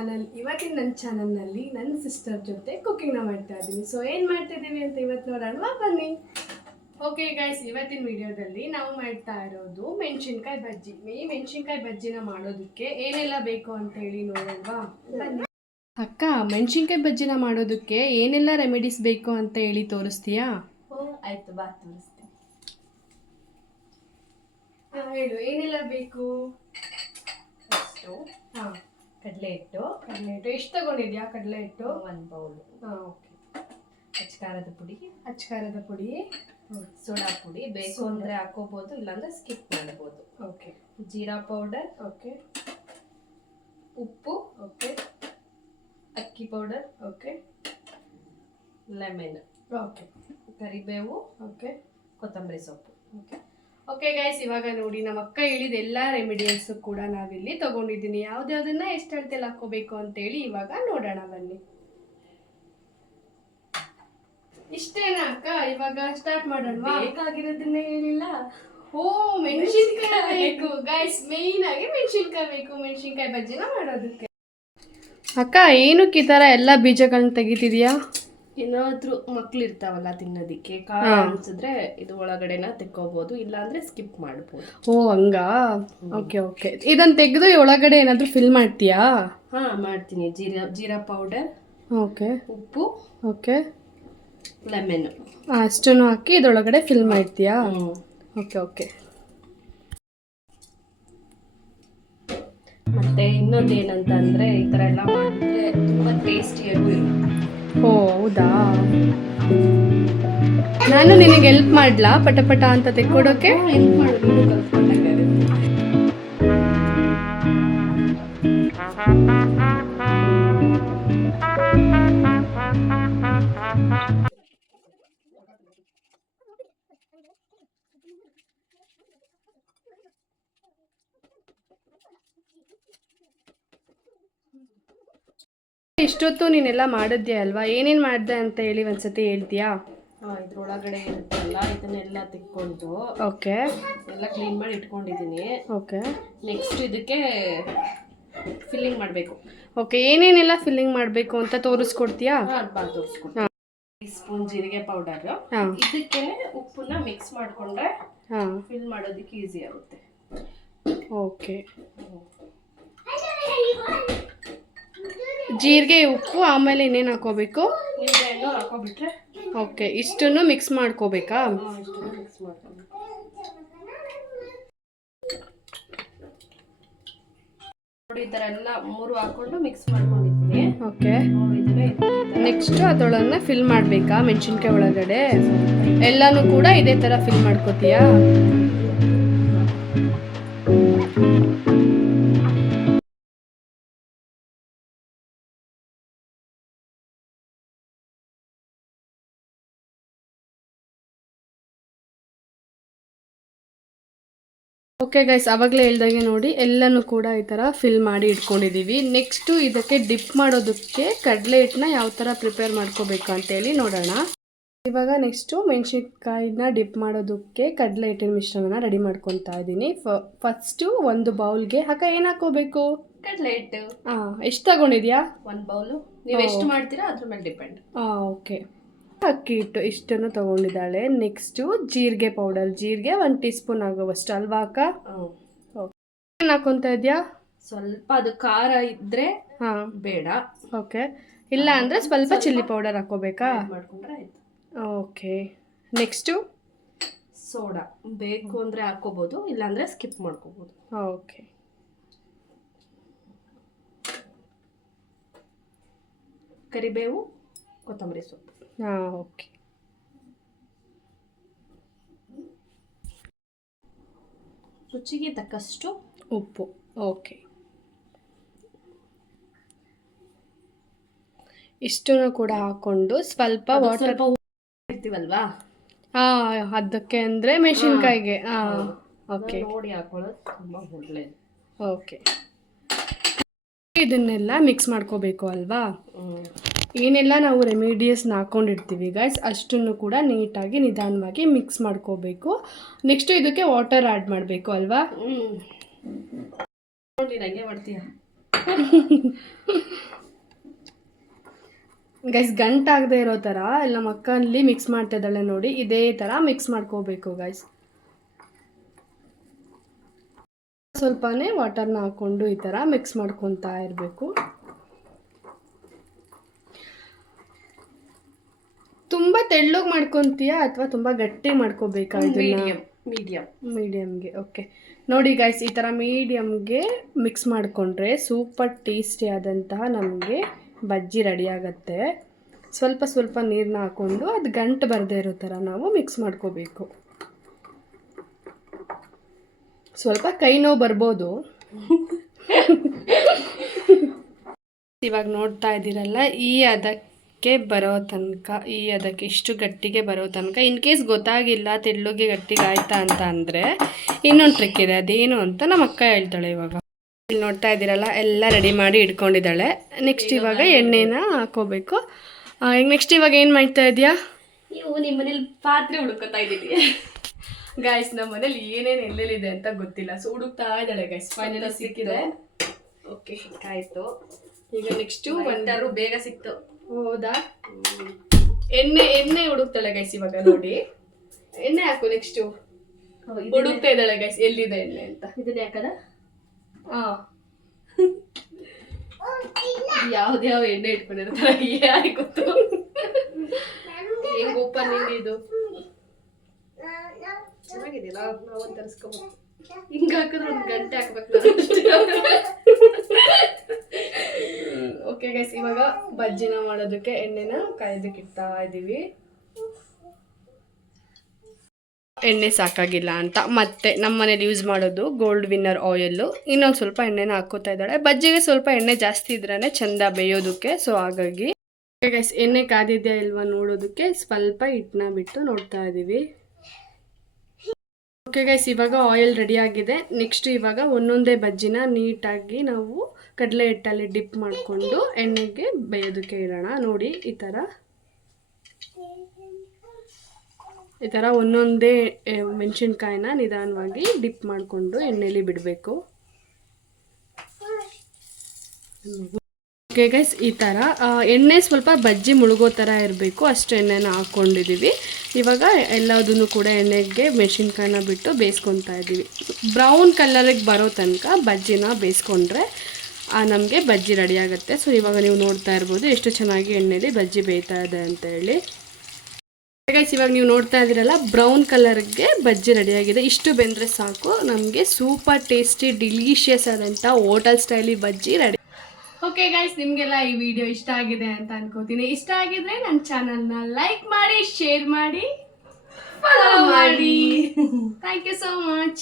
Channel. ಇವತ್ತಿನ ನನ್ನ ಚಾನಲ್ನಲ್ಲಿ ನನ್ನ ಸಿಸ್ಟರ್ ಜೊತೆ ಕುಕ್ಕಿಂಗ್ನ ಮಾಡ್ತಾ ಇದ್ದೀನಿ. ಸೊ ಏನು ಮಾಡ್ತಿದ್ದೀವಿ ಅಂತ ಇವತ್ತು ನೋಡೋಣ, ಬನ್ನಿ. ಓಕೆ ಗೈಸ್, ಇವತ್ತಿನ ವಿಡಿಯೋದಲ್ಲಿ ನಾವು ಮಾಡ್ತಾ ಇರೋದು ಮೆಣಸಿನ್ಕಾಯಿ ಬಜ್ಜಿ. ಈ ಮೆಣಸಿನ್ಕಾಯಿ ಬಜ್ಜಿನ ಮಾಡೋದಕ್ಕೆ ಏನೆಲ್ಲ ಬೇಕು ಅಂತ ಹೇಳಿ ನೋಡೋಣವಾ, ಬನ್ನಿ. ಅಕ್ಕ, ಮೆಣಸಿನ್ಕಾಯಿ ಬಜ್ಜಿನ ಮಾಡೋದಕ್ಕೆ ಏನೆಲ್ಲ ರೆಮಿಡೀಸ್ ಬೇಕು ಅಂತ ಹೇಳಿ ತೋರಿಸ್ತೀಯಾ? ಆಯ್ತು, ಬಾ ತೋರಿಸ್ತೀನಿ. ಹೇಳು, ಏನೆಲ್ಲ ಬೇಕು? ಹಾಂ, ಕಡಲೆ ಹಿಟ್ಟು ಎಷ್ಟು ತಗೊಂಡಿದ್ಯಾ? ಕಡಲೆ ಹಿಟ್ಟು 1 ಬೌಲು. ಓಕೆ. ಅಚ್ಚಕಾರದ ಪುಡಿ, ಸೋಡಾ ಪುಡಿ ಬೇಕು ಅಂದರೆ ಹಾಕೋಬೋದು, ಇಲ್ಲಾಂದರೆ ಸ್ಕಿಪ್ ಮಾಡ್ಬೋದು. ಓಕೆ. Jeera powder, okay. ಉಪ್ಪು, ಓಕೆ. ಅಕ್ಕಿ ಪೌಡರ್, ಓಕೆ. Lemon, okay. ಕರಿಬೇವು, ಓಕೆ. ಕೊತ್ತಂಬರಿ ಸೊಪ್ಪು. ಓಕೆ. ಓಕೆ ಗೈಸ್, ಇವಾಗ ನೋಡಿ, ನಮ್ಮ ಅಕ್ಕ ಹೇಳಿದ ಎಲ್ಲ ರೆಮಿಡಿಯಲ್ಸು ಕೂಡ ನಾವಿಲ್ಲಿ ತೊಗೊಂಡಿದ್ದೀನಿ. ಯಾವುದ್ಯಾವುದನ್ನ ಎಷ್ಟು ಅಳತೆಯಲ್ಲಿ ಹಾಕೋಬೇಕು ಅಂತೇಳಿ ಇವಾಗ ನೋಡೋಣ, ಬನ್ನಿ. ಇಷ್ಟೇನಾ ಅಕ್ಕ? ಇವಾಗ ಸ್ಟಾರ್ಟ್ ಮಾಡೋಣ. ಬೇಕಾಗಿರೋದನ್ನೇ ಹೇಳಿಲ್ಲ. ಓ, ಮೆಣಸಿನ್ಕಾಯಿ ಬೇಕು ಗೈಸ್, ಮೇಯ್ನ್ ಆಗಿ ಮೆಣಸಿನ್ಕಾಯಿ ಬೇಕು ಮೆಣಸಿನ್ಕಾಯಿ ಬಜ್ಜಿನ ಮಾಡೋದಕ್ಕೆ. ಅಕ್ಕ, ಏನಕ್ಕೆ ಈ ಥರ ಎಲ್ಲ ಬೀಜಗಳನ್ನ ತೆಗಿತಿದ್ಯಾ? ಏನಾದ್ರೂ ಮಕ್ಳು ಇರ್ತಾವಲ್ಲ ತಿನ್ನೋದಿಕ್ಕೆ, ಖಾರ ಅನ್ಸಿದ್ರೆ ಇದು ಒಳಗಡೆನ ತೆಕ್ಕೋಬಹುದು, ಇಲ್ಲಾಂದ್ರೆ ಸ್ಕಿಪ್ ಮಾಡ್ಬೋದು. ಓ, ಹಂಗಾ? Okay okay. ಇದನ್ನ ತೆಗೆದು ಒಳಗಡೆ ಏನಾದರೂ ಫಿಲ್ ಮಾಡ್ತೀಯಾ? ಹಾ, ಮಾಡ್ತೀನಿ. Jeera powder, okay. ಉಪ್ಪು, ಓಕೆ. ಲೆಮನ್ ಅಷ್ಟನ್ನು ಹಾಕಿ ಇದರೊಳಗಡೆ ಫಿಲ್ ಮಾಡ್ತೀಯಾ? Okay okay. ಮತ್ತೆ ಇನ್ನೊಂದು ಏನಂತಂದ್ರೆ, ಈ ಥರ ಎಲ್ಲ ಮಾಡಿದ್ರೆ ತುಂಬಾ ಟೇಸ್ಟಿಯಾಗೂ ಇರುತ್ತೆ. ಓ, ಹೌದಾ? ನಾನು ನಿನಗೆ ಹೆಲ್ಪ್ ಮಾಡ್ಲಾ ಪಟ ಅಂತ ತೆಕ್ಕೊಡೋಕೆ? ಹೆಲ್ಪ್ ಮಾಡು, ನೀನು ಕಲ್ತ್ಕೊಂಡಾಗುತ್ತೆ. ಇಷ್ಟೊತ್ತು ನೀನೆಲ್ಲ ಮಾಡಿದ್ಯಾ ಅಲ್ವಾ? ಏನೇನು ಮಾಡಿದೆ ಅಂತ ಹೇಳಿ ಒಂದ್ಸತಿ ಹೇಳ್ತೀಯಾ? ಇದ್ರೊಳಗಡೆ ಇರುತ್ತಲ್ಲ, ಇದನ್ನೆಲ್ಲ ತೆಕ್ಕೊಂಡು ಓಕೆ, ಎಲ್ಲ ಕ್ಲೀನ್ ಮಾಡಿ ಇಟ್ಕೊಂಡಿದ್ದೀನಿ. ಓಕೆ. ನೆಕ್ಸ್ಟ್ ಇದಕ್ಕೆ ಫಿಲ್ಲಿಂಗ್ ಮಾಡಬೇಕು. ಓಕೆ, ಏನೇನೆಲ್ಲ ಫಿಲ್ಲಿಂಗ್ ಮಾಡಬೇಕು ಅಂತ ತೋರಿಸ್ಕೊಡ್ತೀಯಾ? ತೋರಿಸ್ಕೊಡ್ತೀನಿ. ಸ್ಪೂನ್ ಜೀರಿಗೆ ಪೌಡರ್, ಇದಕ್ಕೆ ಉಪ್ಪನ್ನ ಮಿಕ್ಸ್ ಮಾಡಿಕೊಂಡ್ರೆ ಫಿಲ್ ಮಾಡೋದಕ್ಕೆ ಈಸಿ ಆಗುತ್ತೆ. ಓಕೆ. ಜೀರಿಗೆ, ಉಪ್ಪು, ಆಮೇಲೆ ಇನ್ನೇನು ಹಾಕೋಬೇಕು? ನಿಂಬೆಹಣ್ಣು ಹಾಕೋಬಿಟ್ರೆ. ಓಕೆ, ಇಷ್ಟನ್ನು ಮಿಕ್ಸ್ ಮಾಡ್ಕೋಬೇಕಾ? ಇಷ್ಟನ್ನು ಮಿಕ್ಸ್ ಮಾಡ್ಕೋಬೇಕು. ನೋಡಿ, ಈ ಥರ ಎಲ್ಲ 3 ಹಾಕೊಂಡು ಮಿಕ್ಸ್ ಮಾಡ್ಕೊಂಡಿದ್ದೀನಿ. ಓಕೆ. ನೆಕ್ಸ್ಟ್ ಅದರೊಳನ್ನ ಫಿಲ್ ಮಾಡಬೇಕಾ ಮೆಣಸಿನ್ಕಾಯಿ ಒಳಗಡೆ? ಎಲ್ಲನೂ ಕೂಡ ಇದೇ ಥರ ಫಿಲ್ ಮಾಡ್ಕೋತೀಯಾ? ಓಕೆ ಗೈಸ್, ಆವಾಗಲೇ ಹೇಳ್ದಾಗೆ ನೋಡಿ, ಎಲ್ಲನೂ ಕೂಡ ಈ ಥರ ಫಿಲ್ ಮಾಡಿ ಇಟ್ಕೊಂಡಿದ್ದೀವಿ. ನೆಕ್ಸ್ಟು ಇದಕ್ಕೆ ಡಿಪ್ ಮಾಡೋದಕ್ಕೆ ಕಡಲೆ ಹಿಟ್ಟನ್ನ ಯಾವ ಥರ ಪ್ರಿಪೇರ್ ಮಾಡ್ಕೋಬೇಕು ಅಂತೇಳಿ ನೋಡೋಣ. ಇವಾಗ ನೆಕ್ಸ್ಟು ಮೆಣಸಿನ್ಕಾಯಿನ ಡಿಪ್ ಮಾಡೋದಕ್ಕೆ ಕಡಲೆ ಹಿಟ್ಟಿನ ಮಿಶ್ರಣನ ರೆಡಿ ಮಾಡ್ಕೊತಾ ಇದ್ದೀನಿ. ಫಸ್ಟು ಒಂದು ಬೌಲ್ಗೆ ಏನು ಹಾಕೋಬೇಕು? ಕಡಲೆ ಹಿಟ್ಟು. ಎಷ್ಟು ತಗೊಂಡಿದ್ಯಾ? 1 ಬೌಲು. ನೀವು ಎಷ್ಟು ಮಾಡ್ತೀರಾ ಅದ್ರ ಮೇಲೆ ಡಿಪೆಂಡ್. ಓಕೆ. ಅಕ್ಕಿ ಹಿಟ್ಟು ಇಷ್ಟನ್ನು ತಗೊಂಡಿದ್ದಾಳೆ. ನೆಕ್ಸ್ಟು ಜೀರಿಗೆ ಪೌಡರ್, ಜೀರಿಗೆ 1 ಟೀ ಸ್ಪೂನ್ ಆಗುವಷ್ಟು ಅಲ್ವಾ ಅಕ್ಕ? ಏನು ಹಾಕೊತಾ ಇದೆಯಾ? ಸ್ವಲ್ಪ ಅದು ಖಾರ ಇದ್ದರೆ ಬೇಡ. ಓಕೆ. ಇಲ್ಲ ಅಂದರೆ ಸ್ವಲ್ಪ ಚಿಲ್ಲಿ ಪೌಡರ್ ಹಾಕೋಬೇಕಾ? ಮಾಡ್ಕೊಂಡ್ರೆ ಆಯ್ತು. ಓಕೆ. ನೆಕ್ಸ್ಟು ಸೋಡಾ ಬೇಕು ಅಂದರೆ ಹಾಕೋಬೋದು, ಇಲ್ಲಾಂದರೆ ಸ್ಕಿಪ್ ಮಾಡ್ಕೋಬೋದು. ಓಕೆ. ಕರಿಬೇವು, ಕೊತ್ತಂಬರಿ ಸೊಪ್ಪು. ಓಕೆ. ರುಚಿಗೆ ತಕ್ಕಷ್ಟು ಉಪ್ಪು. ಓಕೆ. ಇಷ್ಟನ್ನು ಕೂಡ ಹಾಕೊಂಡು ಸ್ವಲ್ಪ ವಾಟರ್ ಇರ್ತೀವಲ್ವಾ, ಅದಕ್ಕೆ ಅಂದರೆ ಮೆಣಸಿನ್ಕಾಯಿಗೆ. ಓಕೆ. ನೋಡಿ ಹಾಕೊಳ್ಳೋದು ತುಂಬ ಒಳ್ಳೆಯದು. ಓಕೆ. ಇದನ್ನೆಲ್ಲ ಮಿಕ್ಸ್ ಮಾಡ್ಕೋಬೇಕು ಅಲ್ವಾ? ಏನೆಲ್ಲ ನಾವು ರೆಮಿಡಿಯಸ್ನ ಹಾಕೊಂಡಿರ್ತೀವಿ ಗೈಸ್, ಅಷ್ಟನ್ನು ಕೂಡ ನೀಟಾಗಿ ನಿಧಾನವಾಗಿ ಮಿಕ್ಸ್ ಮಾಡ್ಕೋಬೇಕು. ನೆಕ್ಸ್ಟ್ ಇದಕ್ಕೆ ವಾಟರ್ ಆ್ಯಡ್ ಮಾಡಬೇಕು ಅಲ್ವಾ? ನೋಡಿ, ನನಗೆ ಮಾಡ್ತೀಯ? ಗೈಸ್ ಗಂಟಾಗದೆ ಇರೋ ಥರ ಎಲ್ಲ ನಮ್ಮ ಅಕ್ಕ ಅಲ್ಲಿ ಮಿಕ್ಸ್ ಮಾಡ್ತಾ ಇದ್ದಾಳೆ ನೋಡಿ, ಇದೇ ಥರ ಮಿಕ್ಸ್ ಮಾಡ್ಕೋಬೇಕು ಗೈಸ್. ಸ್ವಲ್ಪನೇ ವಾಟರ್ನ ಹಾಕ್ಕೊಂಡು ಈ ಥರ ಮಿಕ್ಸ್ ಮಾಡ್ಕೊತಾ ಇರಬೇಕು. ತುಂಬ ತೆಳ್ಳಗೆ ಮಾಡ್ಕೊತೀಯಾ ಅಥವಾ ತುಂಬ ಗಟ್ಟಿ ಮಾಡ್ಕೋಬೇಕಾ ಇದನ್ನ? ಮೀಡಿಯಮ್ಗೆ. ಓಕೆ ನೋಡಿ ಗೈಸ್, ಈ ಥರ ಮೀಡಿಯಮ್ಗೆ ಮಿಕ್ಸ್ ಮಾಡಿಕೊಂಡ್ರೆ ಸೂಪರ್ ಟೇಸ್ಟಿ ಆದಂತಹ ನಮಗೆ ಬಜ್ಜಿ ರೆಡಿ ಆಗುತ್ತೆ. ಸ್ವಲ್ಪ ಸ್ವಲ್ಪ ನೀರನ್ನ ಹಾಕ್ಕೊಂಡು ಅದು ಗಂಟು ಬರದೇ ಇರೋ ಥರ ನಾವು ಮಿಕ್ಸ್ ಮಾಡ್ಕೋಬೇಕು. ಸ್ವಲ್ಪ ಕೈ ನೋವು ಬರ್ಬೋದು. ಇವಾಗ ನೋಡ್ತಾ ಇದ್ದೀರಲ್ಲ, ಈ ಅದಕ್ಕೆ ಬರೋ ತನಕ, ಈ ಅದಕ್ಕೆ ಇಷ್ಟು ಗಟ್ಟಿಗೆ ಬರೋ ತನಕ ಇನ್ ಕೇಸ್ ಗೊತ್ತಾಗಿಲ್ಲ ತೆಳ್ಳಗೆ ಗಟ್ಟಿಗೆ ಆಯ್ತಾ ಅಂತ ಅಂದರೆ ಇನ್ನೊಂದು ಟ್ರಿಕ್ ಇದೆ, ಅದೇನು ಅಂತ ನಮ್ಮ ಅಕ್ಕ ಹೇಳ್ತಾಳೆ. ಇವಾಗ ಇಲ್ಲಿ ನೋಡ್ತಾ ಇದ್ದೀರಲ್ಲ, ಎಲ್ಲ ರೆಡಿ ಮಾಡಿ ಇಟ್ಕೊಂಡಿದ್ದಾಳೆ. ನೆಕ್ಸ್ಟ್ ಇವಾಗ ಎಣ್ಣೆನ ಹಾಕೋಬೇಕು. ಈಗ ನೆಕ್ಸ್ಟ್ ಇವಾಗ ಏನು ಮಾಡ್ತಾ ಇದೆಯಾ? ನೀವು ನಿಮ್ಮ ಮನೇಲಿ ಪಾತ್ರೆ ಹುಡುಕೋತಾ ಇದ್ದೀವಿ ಗಾಯ್ಸ್. ನಮ್ಮ ಮನೇಲಿ ಏನೇನು ಎಲ್ಲೆಲ್ಲಿದೆ ಅಂತ ಗೊತ್ತಿಲ್ಲ, ಸೊ ಹುಡುಕ್ತಾ ಇದ್ದಾಳೆ ಗೈಸ್. ಫೈನಲ್ ಸಿಕ್ಕಿದೆ. ಓಕೆ ಆಯ್ತು. ಈಗ ನೆಕ್ಸ್ಟು ಒಂದಾರು ಬೇಗ ಸಿಕ್ತು. ಹೌದಾ? ಎಣ್ಣೆ ಹುಡುಕ್ತಾಳೆ ಗೈಸ್. ಇವಾಗ ನೋಡಿ, ಎಣ್ಣೆ ಹಾಕು. ನೆಕ್ಸ್ಟು ಹುಡುಕ್ತಾ ಇದ್ದಾಳೆ ಗೈಸ್, ಎಲ್ಲಿದೆ ಎಣ್ಣೆ ಅಂತ. ಇದನ್ನ ಯಾಕದ ಹಾಂ, ಯಾವ್ದ್ಯಾವ ಎಣ್ಣೆ ಇಟ್ಕೊಂಡಿರ್ತಾರೆ ಯಾರಿಗೆ ಗೊತ್ತು. ಹೆಂಗ್ ಓಪನ್ ಇದು ಚೆನ್ನಾಗಿದೆಯಲ್ಲ, ನಾವೊಂದು ತರಿಸ್ಕೋಬೇಕು. ಹಿಂಗೆ ಹಾಕಿದ್ರೆ ಒಂದು ಗಂಟೆ ಹಾಕ್ಬೇಕು. ಓಕೆ ಗೈಸ್, ಇವಾಗ ಬಜ್ಜಿನ ಮಾಡೋದಕ್ಕೆ ಎಣ್ಣೆನ ಕಾಯೋದಕ್ಕೆ ಇಡ್ತಾ ಇದ್ದೀವಿ. ಎಣ್ಣೆ ಸಾಕಾಗಿಲ್ಲ ಅಂತ ಮತ್ತೆ ನಮ್ಮ ಮನೇಲಿ ಯೂಸ್ ಮಾಡೋದು ಗೋಲ್ಡ್ ವಿನ್ನರ್ ಆಯಿಲ್ಲು. ಇನ್ನೊಂದು ಸ್ವಲ್ಪ ಎಣ್ಣೆನ ಹಾಕೋತಾ ಇದ್ದಾಳೆ. ಬಜ್ಜಿಗೆ ಸ್ವಲ್ಪ ಎಣ್ಣೆ ಜಾಸ್ತಿ ಇದ್ರೇ ಚೆಂದ ಬೇಯೋದಕ್ಕೆ, ಸೊ ಹಾಗಾಗಿ ಗೈಸ್ ಎಣ್ಣೆ ಕಾದಿದೆಯಾ ಇಲ್ವಾ ನೋಡೋದಕ್ಕೆ ಸ್ವಲ್ಪ ಹಿಟ್ಟನ್ನ ಬಿಟ್ಟು ನೋಡ್ತಾ ಇದ್ದೀವಿ. ಓಕೆ ಗೈಸ್, ಇವಾಗ ಆಯಿಲ್ ರೆಡಿ ಆಗಿದೆ. ನೆಕ್ಸ್ಟ್ ಇವಾಗ ಒಂದೊಂದೇ ಬಜ್ಜಿನ ನೀಟಾಗಿ ನಾವು ಕಡಲೆ ಹಿಟ್ಟಲ್ಲಿ ಡಿಪ್ ಮಾಡಿಕೊಂಡು ಎಣ್ಣೆಗೆ ಬೇಯೋದಕ್ಕೆ ಇಡೋಣ. ನೋಡಿ, ಈ ಥರ ಒಂದೊಂದೇ ಮೆಣಸಿನ್ಕಾಯಿನ ನಿಧಾನವಾಗಿ ಡಿಪ್ ಮಾಡಿಕೊಂಡು ಎಣ್ಣೆಲಿ ಬಿಡಬೇಕು. ಓಕೆ ಗೈಸ್, ಈ ಥರ ಎಣ್ಣೆ ಸ್ವಲ್ಪ ಬಜ್ಜಿ ಮುಳುಗೋ ಥರ ಇರಬೇಕು, ಅಷ್ಟು ಎಣ್ಣೆನ ಹಾಕ್ಕೊಂಡಿದ್ದೀವಿ. ಇವಾಗ ಎಲ್ಲದನ್ನು ಕೂಡ ಎಣ್ಣೆಗೆ ಮೆಣಸಿನ್ಕಾಯಿನ ಬಿಟ್ಟು ಬೇಯಿಸ್ಕೊತಾ ಇದ್ದೀವಿ. ಬ್ರೌನ್ ಕಲರಿಗೆ ಬರೋ ತನಕ ಬಜ್ಜಿನ ಬೇಯಿಸ್ಕೊಂಡ್ರೆ ನಮಗೆ ಬಜ್ಜಿ ರೆಡಿ ಆಗುತ್ತೆ. ಸೊ ಇವಾಗ ನೀವು ನೋಡ್ತಾ ಇರ್ಬೋದು ಎಷ್ಟು ಚೆನ್ನಾಗಿ ಎಣ್ಣೆಲಿ ಬಜ್ಜಿ ಬೇಯ್ತಾ ಇದೆ ಅಂತ ಹೇಳಿ. ಗೈಸ್, ಇವಾಗ ನೀವು ನೋಡ್ತಾ ಇದ್ದೀರಲ್ಲ, ಬ್ರೌನ್ ಕಲರ್ಗೆ ಬಜ್ಜಿ ರೆಡಿಯಾಗಿದೆ. ಇಷ್ಟು ಬೆಂದರೆ ಸಾಕು, ನಮಗೆ ಸೂಪರ್ ಟೇಸ್ಟಿ ಡಿಲಿಷಿಯಸ್ ಆದಂಥ ಹೋಟೆಲ್ ಸ್ಟೈಲಿ ಬಜ್ಜಿ ರೆಡಿ. ಓಕೆ ಗೈಸ್, ನಿಮಗೆಲ್ಲ ಈ ವಿಡಿಯೋ ಇಷ್ಟ ಆಗಿದೆ ಅಂತ ಅನ್ಕೋತೀನಿ. ಇಷ್ಟ ಆಗಿದ್ರೆ ನನ್ನ ಚಾನಲ್ನ ಲೈಕ್ ಮಾಡಿ, ಶೇರ್ ಮಾಡಿ, ಫಾಲೋ ಮಾಡಿ. Thank you so much.